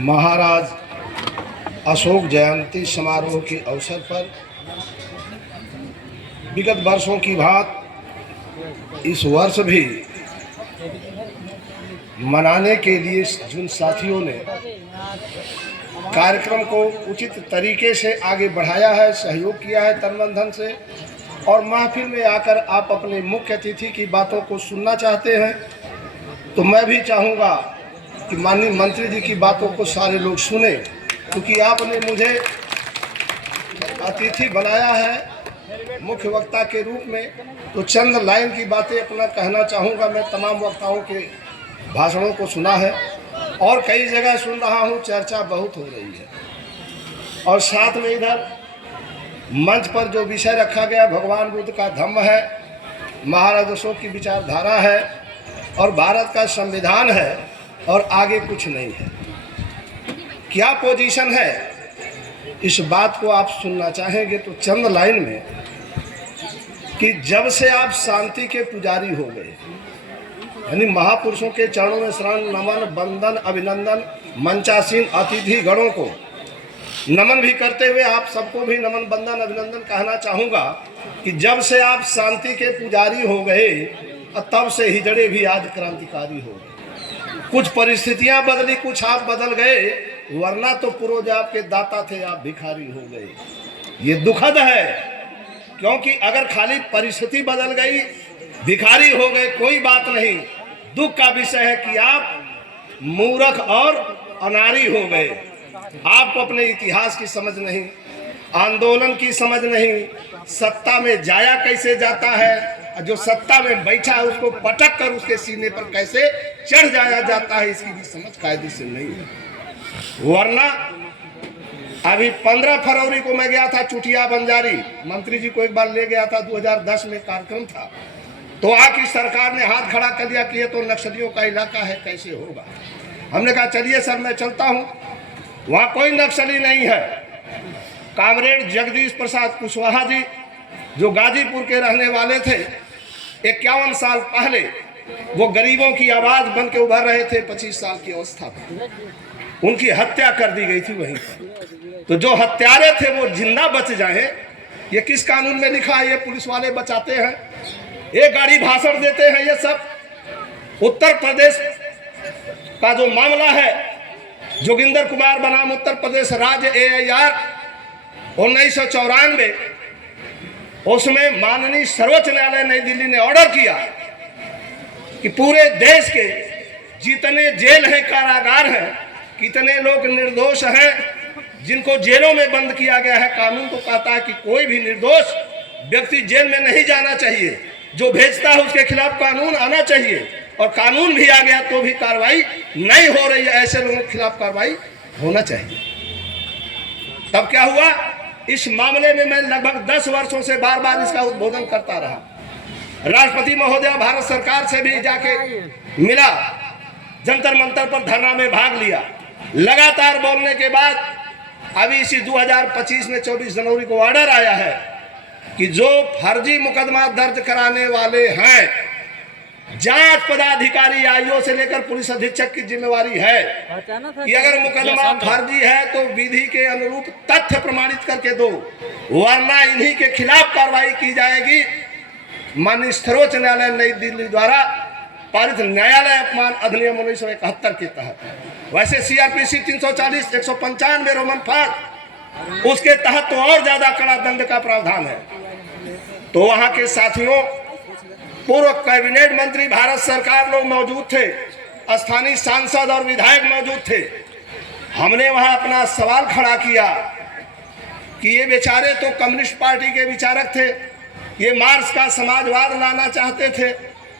महाराज अशोक जयंती समारोह के अवसर पर विगत वर्षों की भांति इस वर्ष भी मनाने के लिए जिन साथियों ने कार्यक्रम को उचित तरीके से आगे बढ़ाया है, सहयोग किया है तन मन धन से, और महफिल में आकर आप अपने मुख्य अतिथि की बातों को सुनना चाहते हैं, तो मैं भी चाहूँगा कि माननीय मंत्री जी की बातों को सारे लोग सुने, क्योंकि आपने मुझे अतिथि बनाया है मुख्य वक्ता के रूप में। तो चंद लाइन की बातें अपना कहना चाहूँगा। मैं तमाम वक्ताओं के भाषणों को सुना है और कई जगह सुन रहा हूँ, चर्चा बहुत हो रही है, और साथ में इधर मंच पर जो विषय रखा गया भगवान बुद्ध का धम्म है, महाराज अशोक की विचारधारा है और भारत का संविधान है, और आगे कुछ नहीं है। क्या पोजीशन है, इस बात को आप सुनना चाहेंगे तो चंद लाइन में कि जब से आप शांति के पुजारी हो गए, यानी महापुरुषों के चरणों में शरण नमन वंदन अभिनंदन, मंचासीन अतिथि गणों को नमन भी करते हुए आप सबको भी नमन वंदन अभिनंदन कहना चाहूँगा कि जब से आप शांति के पुजारी हो गए, तब से हिजड़े भी आज क्रांतिकारी हो गए। कुछ परिस्थितियां बदली, कुछ आप बदल गए, वरना तो पूर्वज आपके दाता थे, आप भिखारी हो गए। ये दुखद है, क्योंकि अगर खाली परिस्थिति बदल गई, भिखारी हो गए, कोई बात नहीं। दुख का विषय है कि आप मूर्ख और अनारी हो गए। आपको अपने इतिहास की समझ नहीं, आंदोलन की समझ नहीं, सत्ता में जाया कैसे जाता है, जो सत्ता में बैठा है उसको पटक कर उसके सीने पर कैसे चढ़ जाया जाता है, इसकी भी समझ कायदे से नहीं है। वरना अभी 15 फरवरी को मैं गया था चुटिया बंजारी, मंत्री जी को एक बार ले गया था, 2010 में कार्यक्रम था, तो वहाँ की सरकार ने हाथ खड़ा कर दिया कि ये तो नक्सलियों का इलाका है, कैसे होगा। हमने कहा चलिए सर मैं चलता हूँ, वहाँ कोई नक्सली नहीं है। कामरेड जगदीश प्रसाद कुशवाहा जी जो गाजीपुर के रहने वाले थे, 51 साल पहले वो गरीबों की आवाज बन के उभर रहे थे, 25 साल की अवस्था में उनकी हत्या कर दी गई थी वहीं पर। तो जो हत्यारे थे वो जिंदा बच जाएं, ये किस कानून में लिखा है? ये पुलिस वाले बचाते हैं, ये गाड़ी भाषण देते हैं। ये सब उत्तर प्रदेश का जो मामला है, जोगिंदर कुमार बनाम उत्तर प्रदेश राज्य AIR 1994, उसमें माननीय सर्वोच्च न्यायालय नई दिल्ली ने ऑर्डर किया कि पूरे देश के जितने जेल हैं, कारागार हैं, कितने लोग निर्दोष हैं जिनको जेलों में बंद किया गया है, कानून तो कहता है कि कोई भी निर्दोष व्यक्ति जेल में नहीं जाना चाहिए। जो भेजता है उसके खिलाफ कानून आना चाहिए, और कानून भी आ गया तो भी कार्रवाई नहीं हो रही है, ऐसे लोगों के खिलाफ कार्रवाई होना चाहिए। तब क्या हुआ, इस मामले में मैं लगभग 10 वर्षों से बार बार इसका उद्बोधन करता रहा। राष्ट्रपति महोदय भारत सरकार से भी जाके मिला, जंतर मंतर पर धरना में भाग लिया। लगातार बोलने के बाद अभी इसी 2025 में 24 जनवरी को ऑर्डर आया है कि जो फर्जी मुकदमा दर्ज कराने वाले हैं, जांच पदाधिकारी आईओ से लेकर पुलिस अधीक्षक की जिम्मेवारी है कि अगर मुकदमा फर्जी है तो विधि के अनुरूप तथ्य प्रमाणित करके दो, वरना इन्हीं के खिलाफ कार्रवाई की जाएगी। माननीय सर्वोच्च न्यायालय नई दिल्ली द्वारा पारित न्यायालय अपमान अधिनियम 1971 के तहत, वैसे CRPC 340 195 रोमन फाग उसके तहत तो और ज्यादा कड़ा दंड का प्रावधान है। तो वहां के साथियों, पूर्व कैबिनेट मंत्री भारत सरकार लोग मौजूद थे, स्थानीय सांसद और विधायक मौजूद थे। हमने वहां अपना सवाल खड़ा किया कि ये बेचारे तो कम्युनिस्ट पार्टी के विचारक थे, ये मार्क्स का समाजवाद लाना चाहते थे,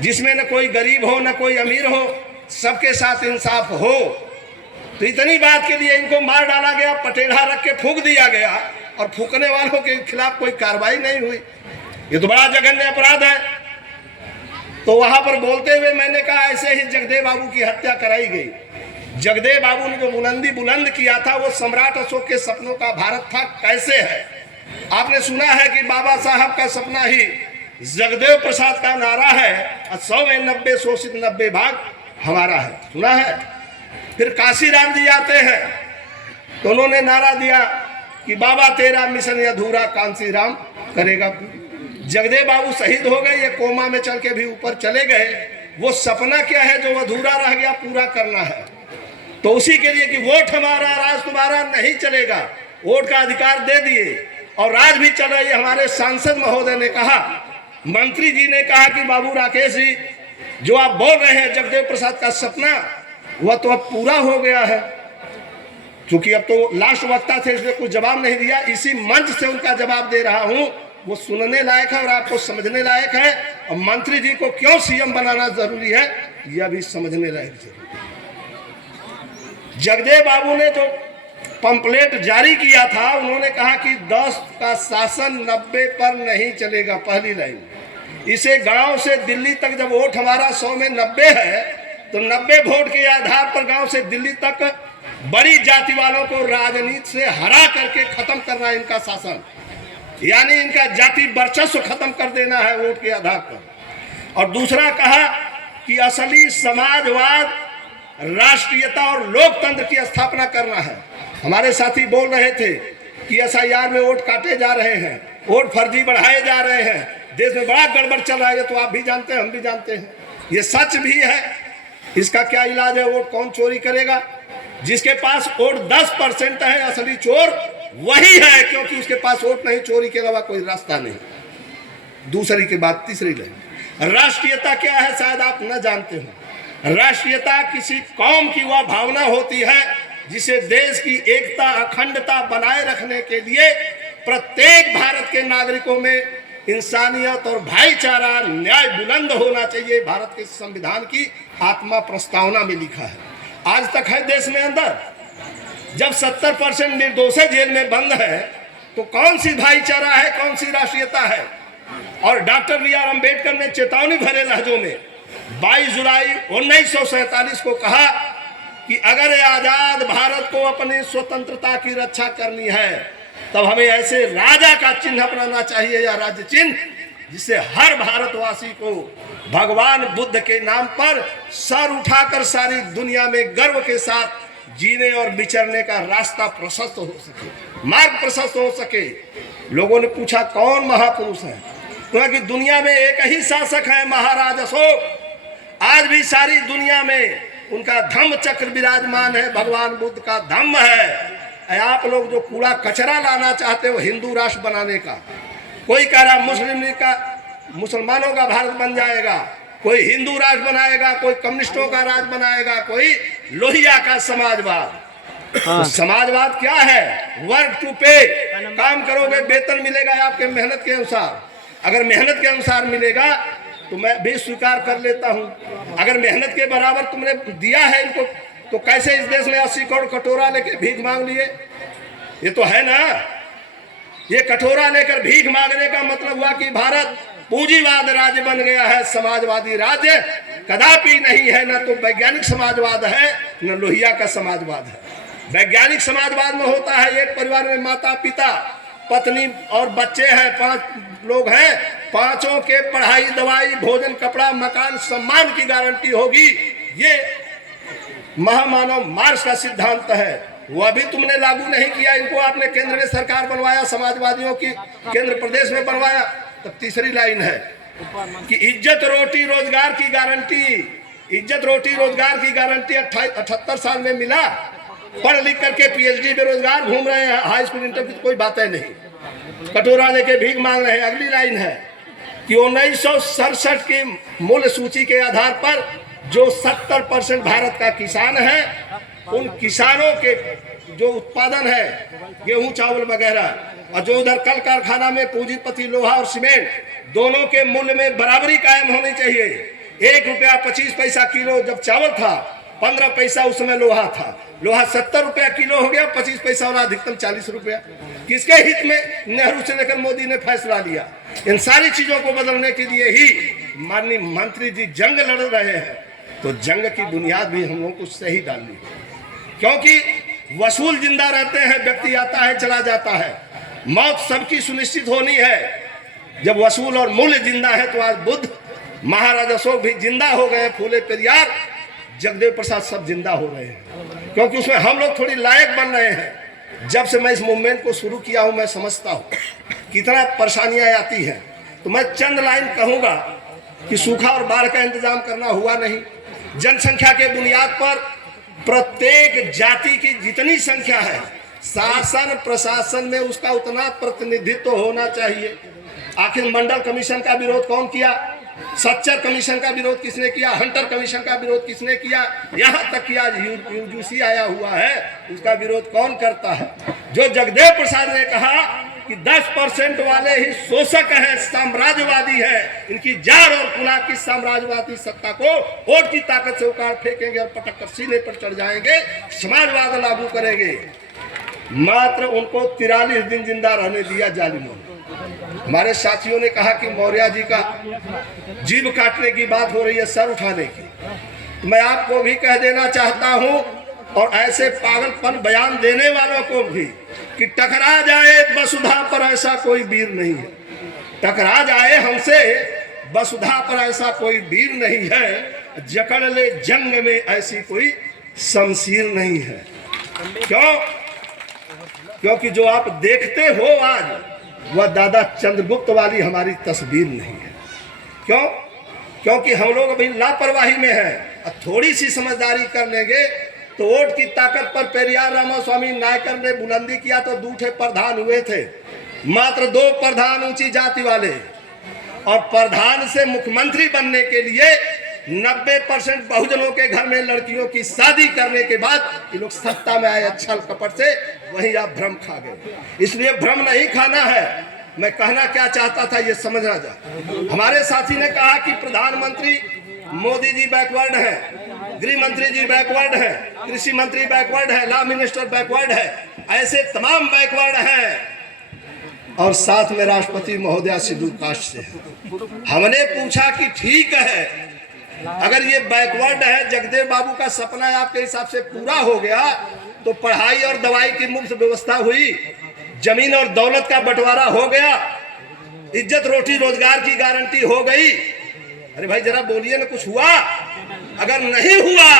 जिसमें न कोई गरीब हो न कोई अमीर हो, सबके साथ इंसाफ हो। तो इतनी बात के लिए इनको मार डाला गया, पटेढ़ा रख के फूंक दिया गया, और फूंकने वालों के खिलाफ कोई कार्रवाई नहीं हुई। ये तो बड़ा जघन्य अपराध है। तो वहां पर बोलते हुए मैंने कहा, ऐसे ही जगदेव बाबू की हत्या कराई गई। जगदेव बाबू ने जो बुलंदी बुलंद किया था, वो सम्राट अशोक के सपनों का भारत था। कैसे है? आपने सुना है कि बाबा साहब का सपना ही जगदेव प्रसाद का नारा है, 100 में 90 शोषित 90 भाग हमारा है। सुना है? फिर काशीराम जी आते हैं तो उन्होंने नारा दिया कि बाबा तेरा मिशन अधूरा कांसीराम करेगा। जगदेव बाबू शहीद हो गए, ये कोमा में चल के भी ऊपर चले गए। वो सपना क्या है जो अधूरा रह गया, पूरा करना है। तो उसी के लिए कि वोट हमारा, राज तुम्हारा नहीं चलेगा, वोट का अधिकार दे दिए और राज भी चल रही है। हमारे सांसद महोदय ने कहा, मंत्री जी ने कहा कि बाबू राकेश जी जो आप बोल रहे हैं जगदेव प्रसाद का सपना, वह तो अब पूरा हो गया है। क्योंकि अब तो लास्ट वक्ता थे, इसलिए कुछ जवाब नहीं दिया। इसी मंच से उनका जवाब दे रहा हूं, वो सुनने लायक है और आपको समझने लायक है। और मंत्री जी को क्यों सीएम बनाना जरूरी है, यह भी समझने लायक जरूरी है। जगदेव बाबू ने जो पंपलेट जारी किया था, उन्होंने कहा कि 10 का शासन 90 पर नहीं चलेगा। पहली लाइन, इसे गांव से दिल्ली तक, जब वोट हमारा 100 में 90 है तो 90 वोट के आधार पर गांव से दिल्ली तक बड़ी जाति वालों को राजनीति से हरा करके खत्म करना है इनका शासन, यानी इनका जाति वर्चस्व खत्म कर देना है वोट के आधार पर। और दूसरा कहा कि असली समाजवाद, राष्ट्रीयता और लोकतंत्र की स्थापना करना है। हमारे साथी बोल रहे थे कि SIR में वोट काटे जा रहे हैं, वोट फर्जी बढ़ाए जा रहे हैं, देश में बड़ा गड़बड़ चल रहा है। तो आप भी जानते हैं, हम भी जानते हैं, ये सच भी है। इसका क्या इलाज है? वोट कौन चोरी करेगा? जिसके पास वोट 10% है, असली चोर वही है, क्योंकि उसके पास वोट नहीं, चोरी के अलावा कोई रास्ता नहीं। दूसरी के बाद तीसरी लाइन, राष्ट्रीयता क्या है शायद आप न जानते हो। राष्ट्रीयता किसी कौम की वह भावना होती है जिसे देश की एकता, अखंडता बनाए रखने के लिए प्रत्येक भारत के नागरिकों में इंसानियत और भाईचारा, न्याय बुलंद होना चाहिए। भारत के संविधान की आत्मा प्रस्तावना में लिखा है। आज तक है देश में अंदर, जब 70% निर्दोष जेल में बंद है तो कौन सी भाईचारा है, कौन सी राष्ट्रीयता है? और डॉक्टर BR अम्बेडकर ने चेतावनी भरे लहजों में 22 जुलाई 1947 को कहा कि अगर आजाद भारत को अपनी स्वतंत्रता की रक्षा करनी है तब हमें ऐसे राजा का चिन्ह अपनाना चाहिए या राज्य चिन्ह, जिससे हर भारतवासी को भगवान बुद्ध के नाम पर सर उठाकर सारी दुनिया में गर्व के साथ जीने और विचरने का रास्ता प्रशस्त हो सके, मार्ग प्रशस्त हो सके। लोगों ने पूछा कौन महापुरुष है? क्योंकि दुनिया में एक ही शासक है, महाराज अशोक। आज भी सारी दुनिया में उनका धम्म चक्र विराजमान है, भगवान बुद्ध का धम्म है। आप लोग जो कूड़ा कचरा लाना चाहते हो हिंदू राष्ट्र बनाने का, कोई कह रहा मुस्लिम लीग का, मुसलमानों का भारत बन जाएगा, कोई हिंदू राष्ट्र बनाएगा, कोई कम्युनिस्टों का राज बनाएगा, कोई लोहिया का समाजवाद। तो समाजवाद क्या है? वर्क टू पे, काम करोगे वेतन मिलेगा आपके मेहनत के अनुसार। अगर मेहनत के अनुसार मिलेगा तो मैं भी स्वीकार कर लेता हूं। अगर मेहनत के बराबर तुमने दिया है इनको, तो कैसे इस देश में 80 करोड़ कटोरा लेकर भीख मांग लिए? ये तो है ना, ये कटोरा लेकर भीख मांगने का मतलब हुआ कि भारत पूंजीवाद राज्य बन गया है, समाजवादी राज्य कदापि नहीं है। न तो वैज्ञानिक समाजवाद है, न लोहिया का समाजवाद है। वैज्ञानिक समाजवाद में होता है एक परिवार में माता पिता, पत्नी और बच्चे हैं, 5 लोग हैं, पांचों के पढ़ाई, दवाई, भोजन, कपड़ा, मकान, सम्मान की गारंटी होगी। ये महामानव मार्क्स का सिद्धांत है। वह भी तुमने लागू नहीं किया। इनको आपने केंद्र में सरकार बनवाया, समाजवादियों की केंद्र प्रदेश में बनवाया। तब तीसरी लाइन है कि इज्जत रोटी रोजगार की गारंटी, इज्जत रोटी रोजगार की गारंटी 78 साल में मिला। पढ़ लिख करके PhD बेरोजगार घूम रहे हैं, हाई स्कूल इंटर की कोई बातें नहीं, कटोरा लेके भीख मांग रहे हैं। अगली लाइन है कि 1967 की मूल्य सूची के आधार पर जो 70% भारत का किसान है, उन किसानों के जो उत्पादन है गेहूं, चावल वगैरह, और जो उधर कल कारखाना में पूंजीपति लोहा और सीमेंट, दोनों के मूल्य में बराबरी कायम होनी चाहिए। 1 रुपया 25 पैसा किलो जब चावल था, 15 पैसा उस समय लोहा था। लोहा 70 रुपया किलो हो गया, 25 पैसा और अधिकतम 40 रुपया। किसके हित में नेहरू से लेकर मोदी ने फैसला लिया? इन सारी चीजों को बदलने के लिए ही माननीय मंत्री जी जंग लड़ रहे हैं। तो जंग की बुनियाद भी हम लोगों को सही डालनी है, क्योंकि वसूल जिंदा रहते हैं, व्यक्ति आता है चला जाता है, मौत सबकी सुनिश्चित होनी है। जब वसूल और मूल्य जिंदा है तो आज बुद्ध, महाराज अशोक भी जिंदा हो गए, फूले पेरियार जगदेव प्रसाद सब जिंदा हो रहे हैं, क्योंकि उसमें हम लोग थोड़ी लायक बन रहे हैं। जब से मैं इस मूवमेंट को शुरू किया हूं, मैं समझता हूं कितना परेशानियां आती हैं। तो मैं चंद लाइन कहूंगा कि सूखा और बाढ़ का इंतजाम करना हुआ नहीं। जनसंख्या के बुनियाद पर प्रत्येक जाति की जितनी संख्या है, शासन प्रशासन में उसका उतना प्रतिनिधित्व होना चाहिए। आखिर मंडल कमीशन का विरोध कौन किया? सच्चर कमीशन का विरोध किसने किया? हंटर कमीशन का विरोध किसने किया? यहाँ तक कि आज यूजीसी आया हुआ है, उसका विरोध कौन करता है? जो जगदेव प्रसाद ने कहा कि 10% वाले ही शोषक हैं, साम्राज्यवादी हैं, इनकी जार और कुला की साम्राज्यवादी सत्ता को वोट की ताकत से उखाड़ फेंकेंगे और पटक कर सीने पर चढ़ जाएंगे, समाजवाद लागू करेंगे। मात्र उनको 43 दिन जिंदा रहने दिया जालिमों ने। हमारे साथियों ने कहा कि मौर्य जी का जीभ काटने की बात हो रही है, सर उठाने की। मैं आपको भी कह देना चाहता हूं और ऐसे पागलपन बयान देने वालों को भी कि टकरा जाए वसुधा पर ऐसा कोई वीर नहीं है। टकरा जाए हमसे वसुधा पर ऐसा कोई वीर नहीं है, जकड़ ले जंग में ऐसी कोई शमशीर नहीं है। क्यों? क्योंकि जो आप देखते हो आज, वह दादा चंद्रगुप्त वाली हमारी तस्वीर नहीं है। क्यों? क्योंकि हम लोग अभी लापरवाही में हैं। थोड़ी सी समझदारी कर लेंगे तो वोट की ताकत पर पेरियार रामास्वामी नायकर ने बुलंदी किया तो दूठे प्रधान हुए थे, मात्र 2 प्रधान ऊंची जाति वाले। और प्रधान से मुख्यमंत्री बनने के लिए 90% बहुजनों के घर में लड़कियों की शादी करने के बाद ये लोग सत्ता में आए छल कपट से, वहीं आप भ्रम खा गए। इसलिए भ्रम नहीं खाना है। मैं कहना क्या चाहता था ये समझना जा। हमारे साथी ने कहा कि प्रधानमंत्री मोदी जी बैकवर्ड है, गृह मंत्री जी बैकवर्ड है, कृषि मंत्री बैकवर्ड है, लॉ मिनिस्टर बैकवर्ड है, ऐसे तमाम बैकवर्ड हैं। और साथ में राष्ट्रपति महोदया शेड्यूल कास्ट से है। हमने पूछा कि ठीक है, अगर ये बैकवर्ड है, जगदेव बाबू का सपना आपके हिसाब से पूरा हो गया तो पढ़ाई और दवाई की मुफ्त व्यवस्था हुई, जमीन और दौलत का बंटवारा हो गया, इज्जत रोटी रोजगार की गारंटी हो गई। अरे भाई जरा बोलिए ना, कुछ हुआ? अगर नहीं हुआ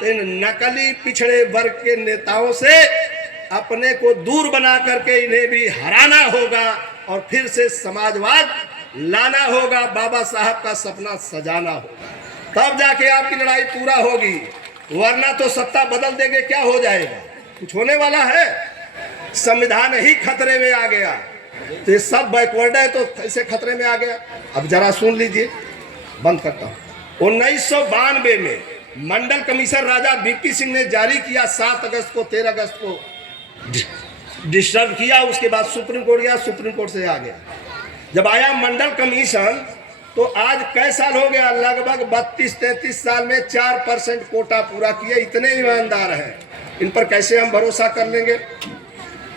तो इन नकली पिछड़े वर्ग के नेताओं से अपने को दूर बना करके इन्हें भी हराना होगा और फिर से समाजवाद लाना होगा, बाबा साहब का सपना सजाना होगा, तब जाके आपकी लड़ाई पूरा होगी। वरना तो सत्ता बदल देंगे, क्या हो जाएगा? कुछ होने वाला है? संविधान ही खतरे में आ गया, तो ये सब बैकवर्ड है तो कैसे खतरे में आ गया? अब जरा सुन लीजिए, बंद करता हूं। 1992 में मंडल कमीशन राजा बीपी सिंह ने जारी किया, 7 अगस्त को 13 अगस्त को डिस्टर्ब किया। उसके बाद सुप्रीम कोर्ट गया, सुप्रीम कोर्ट से आ गया। जब आया मंडल कमीशन तो आज कई साल हो गया, लगभग 32-33 साल में 4% कोटा पूरा किए। इतने ईमानदार हैं, इन पर कैसे हम भरोसा कर लेंगे?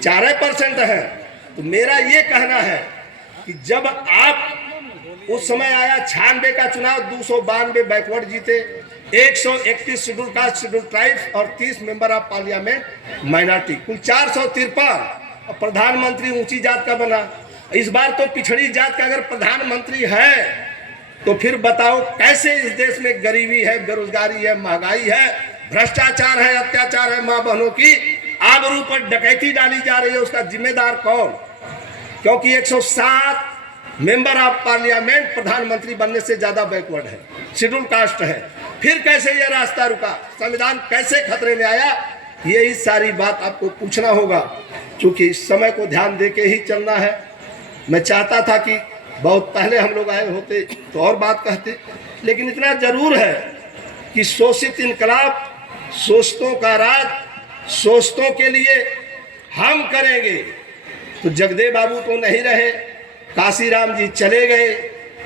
4% है। तो मेरा ये कहना है कि जब आप उस समय आया 96 का चुनाव, 292 बैकवर्ड जीते, 131 शेड्यूल कास्ट शेड्यूल ट्राइब्स और 30 मेंबर ऑफ पार्लियामेंट माइनॉरिटी, कुल 453। और प्रधानमंत्री ऊंची जात का बना। इस बार तो पिछड़ी जात का अगर प्रधानमंत्री है तो फिर बताओ कैसे इस देश में गरीबी है, बेरोजगारी है, महंगाई है, भ्रष्टाचार है, अत्याचार है, मां बहनों की आबरू पर डकैती डाली जा रही है, उसका जिम्मेदार कौन? क्योंकि 107 मेंबर ऑफ पार्लियामेंट प्रधानमंत्री बनने से ज्यादा बैकवर्ड है, शेड्यूल कास्ट है। फिर कैसे यह रास्ता रुका? संविधान कैसे खतरे में आया? यही सारी बात आपको पूछना होगा, क्योंकि इस समय को ध्यान दे के ही चलना है। मैं चाहता था कि बहुत पहले हम लोग आए होते तो और बात कहते, लेकिन इतना जरूर है कि शोषित इनकलाब, शोषितों का राज, शोषितों के लिए हम करेंगे। तो जगदेव बाबू तो नहीं रहे, काशीराम जी चले गए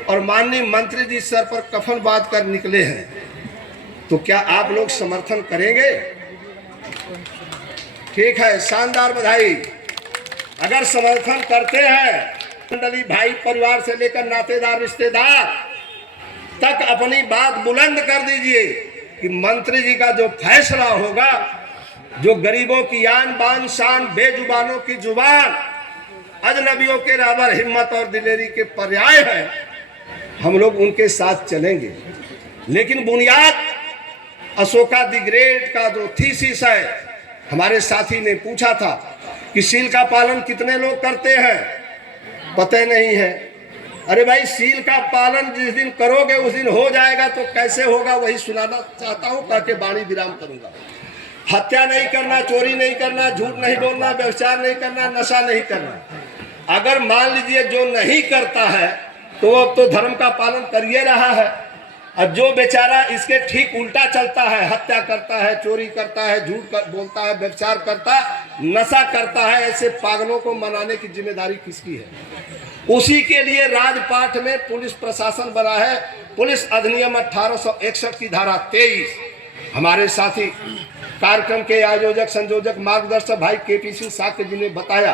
और माननीय मंत्री जी सर पर कफन बांध कर निकले हैं। तो क्या आप लोग समर्थन करेंगे? ठीक है, शानदार बधाई। अगर समर्थन करते हैं, मंडली भाई परिवार से लेकर नातेदार रिश्तेदार तक अपनी बात बुलंद कर दीजिए कि मंत्री जी का जो फैसला होगा, जो गरीबों की आन बान शान, बेजुबानों की जुबान, अजनबियों के रहबर हिम्मत और दिलेरी के पर्याय है, हम लोग उनके साथ चलेंगे। लेकिन बुनियाद अशोका द ग्रेट का जो थीसिस है, हमारे साथी ने पूछा था कि सील का पालन कितने लोग करते हैं, पता नहीं है। अरे भाई, सील का पालन जिस दिन करोगे उस दिन हो जाएगा, तो कैसे होगा वही सुनाना चाहता हूं, ताकि वाणी विराम करूंगा। हत्या नहीं करना, चोरी नहीं करना, झूठ नहीं बोलना, व्यभिचार नहीं करना, नशा नहीं करना। अगर मान लीजिए जो नहीं करता है तो अब तो धर्म का पालन कर ही रहा है, और जो बेचारा इसके ठीक उल्टा चलता है, हत्या करता है, चोरी करता है, झूठ बोलता है, व्यभिचार करता, नशा करता है, ऐसे पागलों को मनाने की जिम्मेदारी किसकी है? उसी के लिए राजपाट में पुलिस प्रशासन बना है। पुलिस अधिनियम 1861 की धारा 23। हमारे साथी कार्यक्रम के आयोजक संयोजक मार्गदर्शक भाई केपीसी साक्य जी ने बताया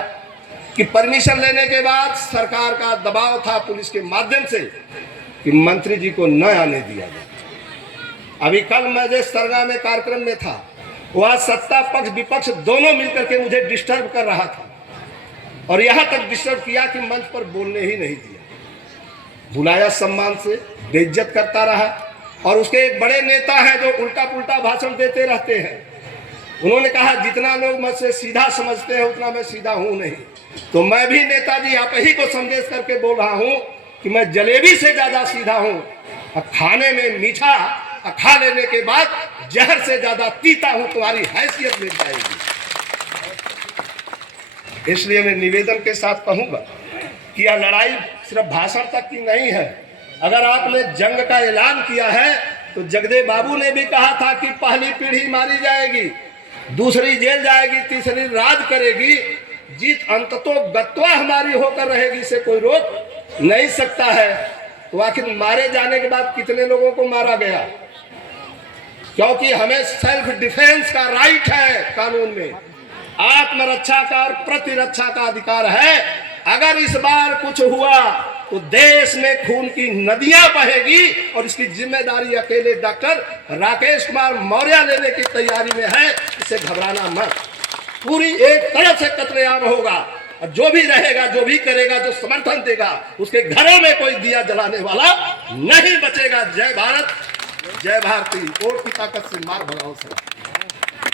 कि परमिशन लेने के बाद सरकार का दबाव था पुलिस के माध्यम से कि मंत्री जी को न आने दिया जाए। अभी कल मैं जिस सरगा में कार्यक्रम में था, वह सत्ता पक्ष विपक्ष दोनों मिलकर के मुझे डिस्टर्ब कर रहा था, और यहां तक डिस्टर्ब किया कि मंच पर बोलने ही नहीं दिया। बुलाया सम्मान से, बेइज्जत करता रहा, और उसके एक बड़े नेता हैं जो उल्टा पुल्टा भाषण देते रहते हैं। उन्होंने कहा जितना लोग मुझसे सीधा समझते हैं उतना मैं सीधा हूं नहीं। तो मैं भी नेताजी आप ही को संदेश करके बोल रहा हूं कि मैं जलेबी से ज्यादा सीधा हूं, और खाने में मीठा, और खा लेने के बाद जहर से ज्यादा तीता हूं, तुम्हारी हैसियत मिल जाएगी। इसलिए मैं निवेदन के साथ कहूंगा कि यह लड़ाई सिर्फ भाषण तक की नहीं है। अगर आपने जंग का ऐलान किया है तो जगदेव बाबू ने भी कहा था कि पहली पीढ़ी मारी जाएगी, दूसरी जेल जाएगी, तीसरी राज करेगी, जीत अंततो गत्वा हमारी होकर रहेगी, इसे कोई रोक नहीं सकता है। तो आखिर मारे जाने के बाद कितने लोगों को मारा गया? क्योंकि हमें सेल्फ डिफेंस का राइट है, कानून में आत्मरक्षा का और प्रतिरक्षा का अधिकार है। अगर इस बार कुछ हुआ तो देश में खून की नदियां बहेगी, और इसकी जिम्मेदारी अकेले डॉक्टर राकेश कुमार मौर्य लेने की तैयारी में है। इसे घबराना मत। पूरी एक तरफ से कत्लेआम होगा, और जो भी रहेगा, जो भी करेगा, जो समर्थन देगा, उसके घरों में कोई दिया जलाने वाला नहीं बचेगा। जय भारत, जय भारती। वोट की ताकत से मार भगाओ।